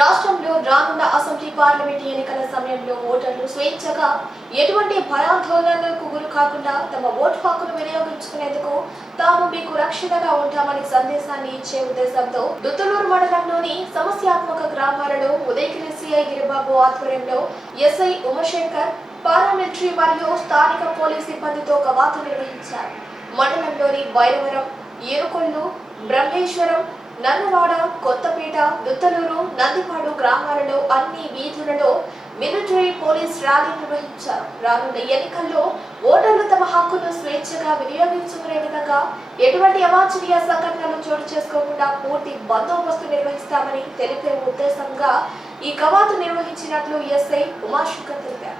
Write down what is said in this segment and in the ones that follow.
రాష్ట్రంలో రానున్న assembly parliament ఎన్నికల సమయంలో ఓటర్లు స్వేచ్ఛగా ఎటువంటి భయాందోళనలకు గురి కాకుండా తమ ఓటు హక్కును వినియోగించుకునేందుకు తాము మీకు రక్షణగా ఉంటామని సందేశాన్ని ఇచ్చే ఉద్దేశంతో దుత్తలూరు మండలంలోని సమస్యాత్మక గ్రామాలలో ఉదయగిరి సిఐ గిరిబాబు ఆధ్వర్యంలో ఎస్ఐ ఉమాశంకర్ పారామిలిటరీ మరియు స్థానిక పోలీస్ సిబ్బందితో కవాతు నిర్వహించారు. మండలంలోని బైరవరం, ఏరుకొల్లు, బ్రహ్మేశ్వరం, నల్లవాడ, కొత్తపేట, దుత్తలూరు, నందిపాడు గ్రామాలలో అన్ని వీధులలో మిలిటరీ పోలీస్ ర్యాలీ నిర్వహించారు. రానున్న ఎన్నికల్లో ఓటర్లు తమ హక్కును స్వేచ్ఛగా వినియోగించుకునే విధంగా ఎటువంటి అవాంఛనీయ సంఘటనలు చోటు చేసుకోకుండా పూర్తి బందోబస్తు నిర్వహిస్తామని తెలిపే ఉద్దేశంగా ఈ కవాతు నిర్వహించినట్లు ఎస్ఐ ఉమాశంకర్ తెలిపారు.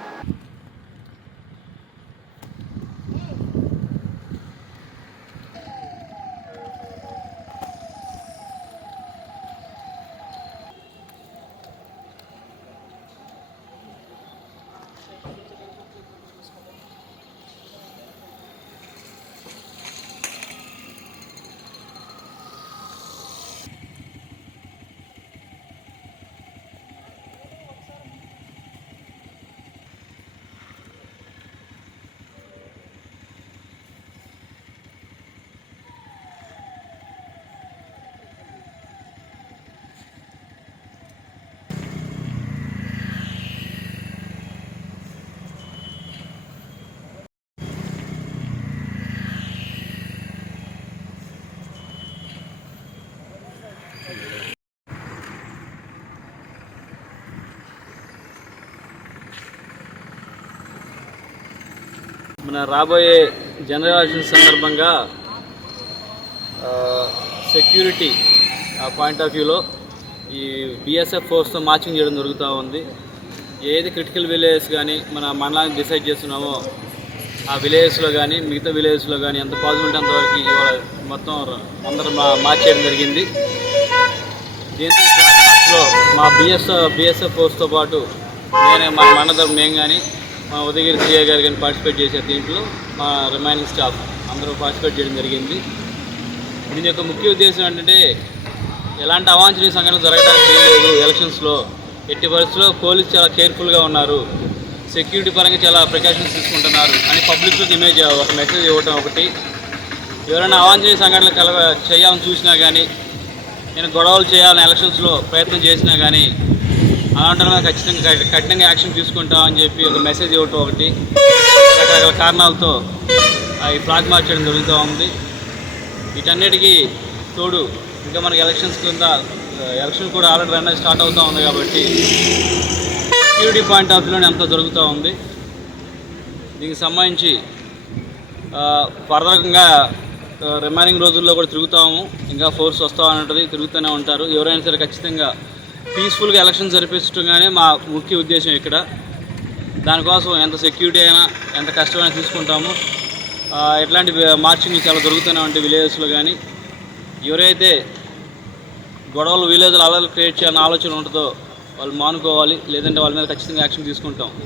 మన రాబోయే జనరల్ ఎలక్షన్ సందర్భంగా సెక్యూరిటీ పాయింట్ ఆఫ్ వ్యూలో ఈ బిఎస్ఎఫ్ ఫోర్స్తో మార్చింగ్ చేయడం జరుగుతూ ఉంది. ఏది క్రిటికల్ విలేజెస్ కానీ మన మండలానికి డిసైడ్ చేస్తున్నామో ఆ విలేజెస్లో కానీ మిగతా విలేజెస్లో కానీ ఎంత పాజిబిలిటీ అంతవరకు ఇవాళ మొత్తం అందరూ మార్చ్ చేయడం జరిగింది. దీంతో క్లాస్లో మా బిఎస్ఎఫ్ ఫోర్స్తో పాటు మా మండలం మేము కానీ మా ఉదయగిరి సిఐ గారు కానీ పార్టిసిపేట్ చేసే దీంట్లో మా రిమైనింగ్ స్టాఫ్ అందరూ పార్టిసిపేట్ చేయడం జరిగింది. దీని యొక్క ముఖ్య ఉద్దేశం ఏంటంటే ఎలాంటి అవాంఛనీయ సంఘటనలు జరగడానికి లేదు. ఎలక్షన్స్లో ఎట్టి పరిస్థితుల్లో పోలీసు చాలా కేర్ఫుల్గా ఉన్నారు, సెక్యూరిటీ పరంగా చాలా ప్రికాషన్స్ తీసుకుంటున్నారు అని పబ్లిక్లోకి ఇమేజ్ ఒక మెసేజ్ ఇవ్వటం ఒకటి. ఎవరైనా అవాంఛనీయ సంఘటనలు చేయాలని చూసినా కానీ నేను గొడవలు చేయాలని ఎలక్షన్స్లో ప్రయత్నం చేసినా కానీ అలాంటి ఖచ్చితంగా కఠినంగా యాక్షన్ తీసుకుంటామని చెప్పి ఒక మెసేజ్ ఇవ్వటం ఒకటి. రకరకాల కారణాలతో ఈ ఫ్లాగ్ మార్చ్ చేయడం జరుగుతూ ఉంది. వీటన్నిటికీ తోడు ఇంకా మనకి ఎలక్షన్ కూడా ఆల్రెడీ రన్ స్టార్ట్ అవుతూ ఉంది కాబట్టి సెక్యూరిటీ పాయింట్ ఆఫ్ వ్యూలోనే ఎంతో జరుగుతూ ఉంది. దీనికి సంబంధించి ఫర్దర్గా రిమైనింగ్ రోజుల్లో కూడా తిరుగుతాము. ఇంకా ఫోర్స్ వస్తామన్నది తిరుగుతూనే ఉంటారు. ఎవరైనా సరే ఖచ్చితంగా పీస్ఫుల్గా ఎలక్షన్ జరిపించడంగానే మా ముఖ్య ఉద్దేశం ఇక్కడ. దానికోసం ఎంత సెక్యూరిటీ అయినా ఎంత కష్టమైనా తీసుకుంటాము. ఎట్లాంటి మార్చింగ్లు చాలా జరుగుతూనే ఉంటాయి విలేజెస్లో. కానీ ఎవరైతే గొడవలు విలేజ్లో అలర్ట్ క్రియేట్ చేయాలని ఆలోచన ఉంటుందో వాళ్ళు మానుకోవాలి, లేదంటే వాళ్ళ మీద ఖచ్చితంగా యాక్షన్ తీసుకుంటాం.